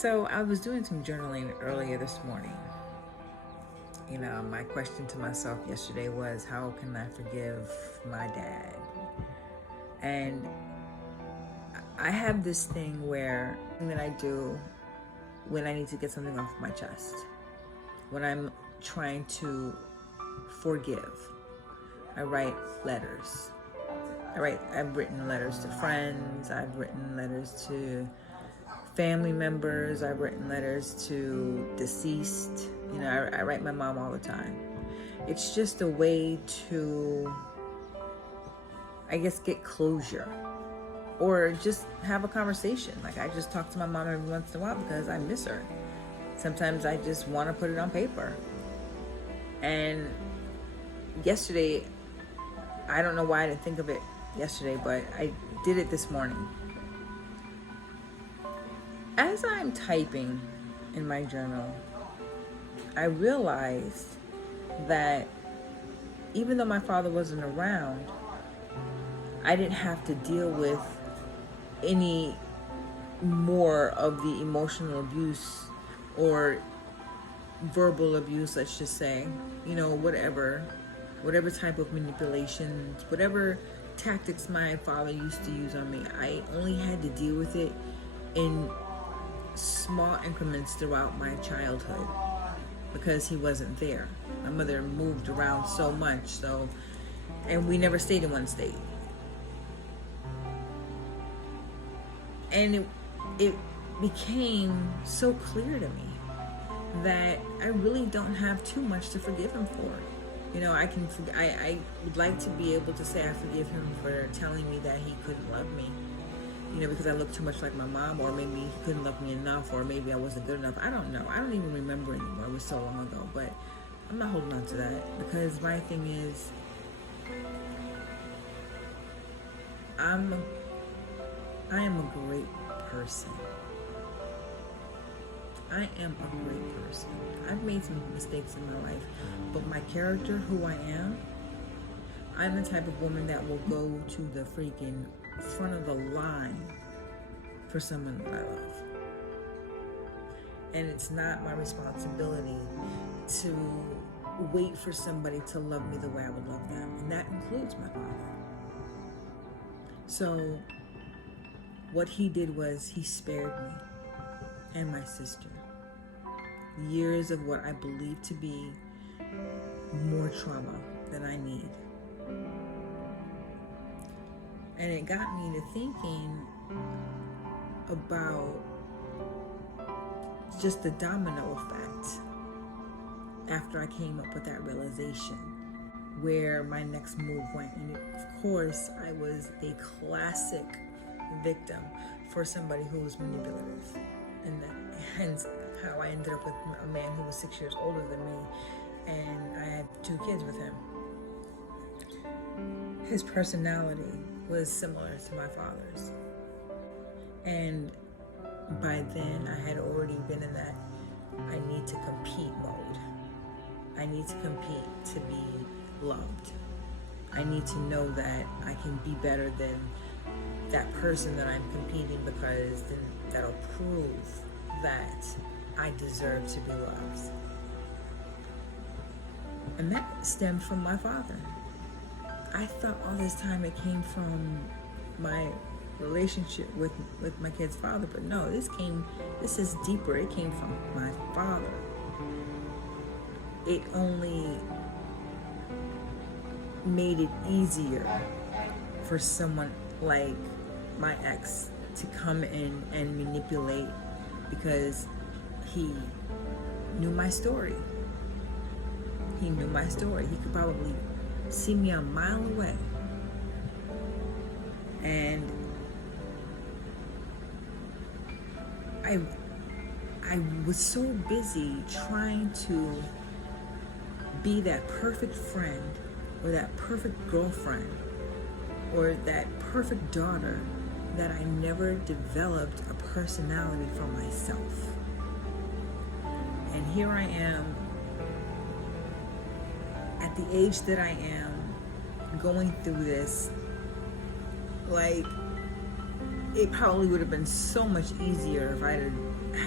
So I was doing some journaling earlier this morning. My question to myself yesterday was, how can I forgive my dad? And I have this thing that I do when I need to get something off my chest, when I'm trying to forgive. I write letters. I've written letters to friends. I've written letters to family members. I've written letters to deceased. I write my mom all the time. It's just a way to, I guess, get closure or just have a conversation. Like, I just talk to my mom every once in a while because I miss her. Sometimes I just want to put it on paper. And yesterday, I don't know why I didn't think of it yesterday, but I did it this morning. As I'm typing in my journal, I realized that even though my father wasn't around, I didn't have to deal with any more of the emotional abuse or verbal abuse, let's just say, whatever type of manipulations, whatever tactics my father used to use on me. I only had to deal with it in small increments throughout my childhood because he wasn't there. My mother moved around so much, and we never stayed in one state. And it became so clear to me that I really don't have too much to forgive him for. I would like to be able to say I forgive him for telling me that he couldn't love me, because I look too much like my mom, or maybe he couldn't love me enough, or maybe I wasn't good enough. I don't know. I don't even remember anymore. It was so long ago, but I'm not holding on to that, because my thing is, I am a great person. I am a great person. I've made some mistakes in my life, but my character, who I am, I'm the type of woman that will go to the freaking front of the line for someone that I love. And it's not my responsibility to wait for somebody to love me the way I would love them. And that includes my father. So what he did was he spared me and my sister years of what I believe to be more trauma than I need. And it got me to thinking about just the domino effect after I came up with that realization, where my next move went. And of course, I was a classic victim for somebody who was manipulative, and hence how I ended up with a man who was 6 years older than me, and I had 2 kids with him. His personality was similar to my father's, and by then I had already been in that I need to compete mode. I need to compete to be loved. I need to know that I can be better than that person that I'm competing, because then that'll prove that I deserve to be loved. And that stemmed from my father. I thought all this time it came from my relationship with my kid's father, but no, this is deeper. It came from my father. It only made it easier for someone like my ex to come in and manipulate, because he knew my story. He knew my story. He could probably see me a mile away. And I was so busy trying to be that perfect friend, or that perfect girlfriend, or that perfect daughter, that I never developed a personality for myself. And here I am, at the age that I am, going through this, like, it probably would have been so much easier if I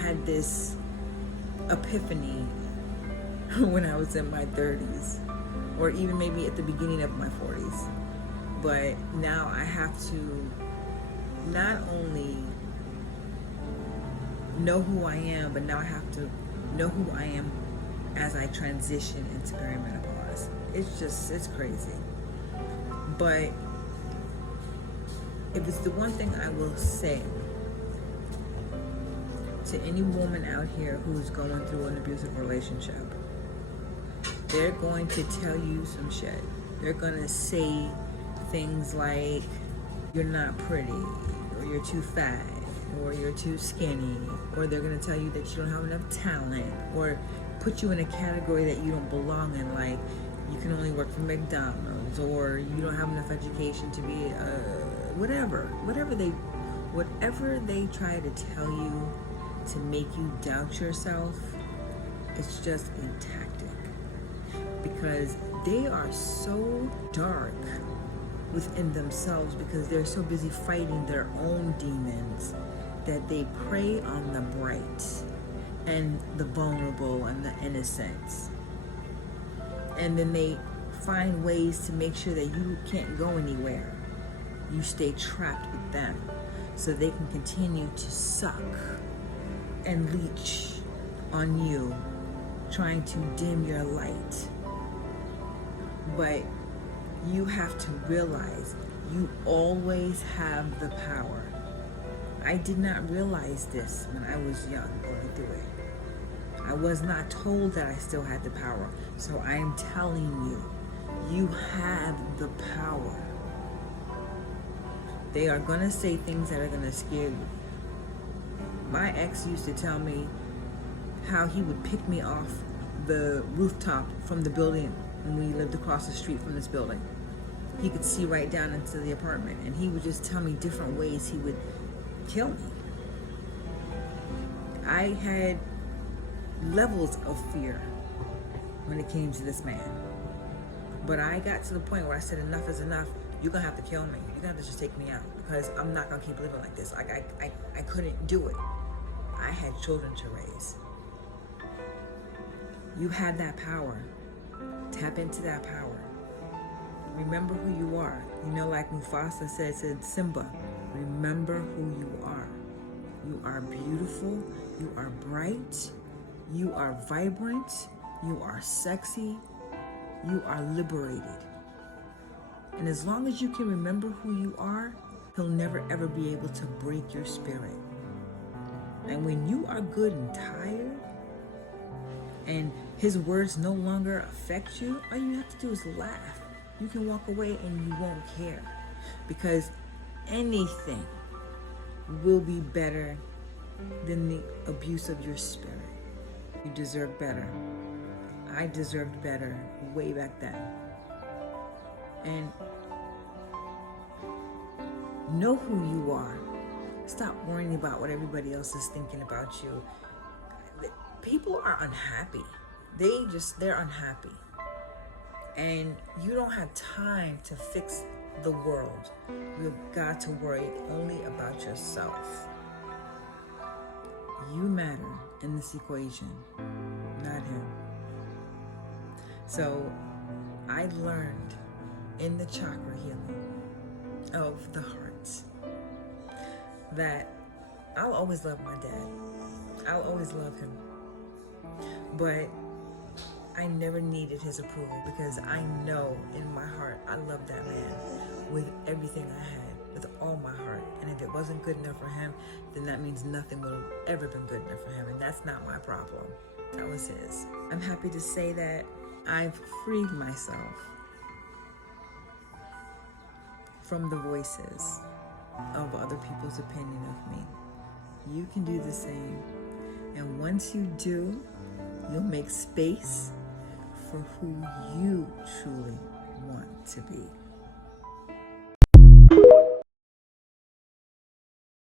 had this epiphany when I was in my 30s, or even maybe at the beginning of my 40s. But now I have to not only know who I am, but now I have to know who I am as I transition into perimenopause. It's crazy. But if it's the one thing I will say to any woman out here who's going through an abusive relationship, they're going to tell you some shit. They're going to say things like, you're not pretty, or you're too fat, or you're too skinny, or they're going to tell you that you don't have enough talent, or put you in a category that you don't belong in, like you can only work for McDonald's, or you don't have enough education to be whatever they try to tell you to make you doubt yourself. It's just a tactic, because they are so dark within themselves, because they're so busy fighting their own demons, that they prey on the bright and the vulnerable and the innocents. And then they find ways to make sure that you can't go anywhere. You stay trapped with them, so they can continue to suck and leech on you, trying to dim your light. But you have to realize you always have the power. I did not realize this when I was young going through it. I was not told that I still had the power. So I am telling you, you have the power. They are going to say things that are going to scare you. My ex used to tell me how he would pick me off the rooftop from the building when we lived across the street from this building. He could see right down into the apartment, and he would just tell me different ways he would kill me. I had levels of fear when it came to this man. But I got to the point where I said, enough is enough. You're gonna have to kill me. You're gonna have to just take me out, because I'm not gonna keep living like this. I couldn't do it. I had children to raise. You had that power. Tap into that power. Remember who you are. You know, like Mufasa said, Simba, remember who you are. You are beautiful. You are bright. You are vibrant. You are sexy. You are liberated. And as long as you can remember who you are, he'll never ever be able to break your spirit. And when you are good and tired, and his words no longer affect you, all you have to do is laugh. You can walk away and you won't care, because anything will be better than the abuse of your spirit. You deserve better. I deserved better way back then. And know who you are. Stop worrying about what everybody else is thinking about you. People are unhappy. They're unhappy. And you don't have time to fix the world. You've got to worry only about yourself. You matter in this equation, not him. So I learned in the chakra healing of the heart that I'll always love my dad. I'll always love him. But I never needed his approval, because I know in my heart I love that man with everything I had, with all my heart. And if it wasn't good enough for him, then that means nothing would have ever been good enough for him. And that's not my problem. That was his. I'm happy to say that I've freed myself from the voices of other people's opinion of me. You can do the same. And once you do, you'll make space for who you truly want to be.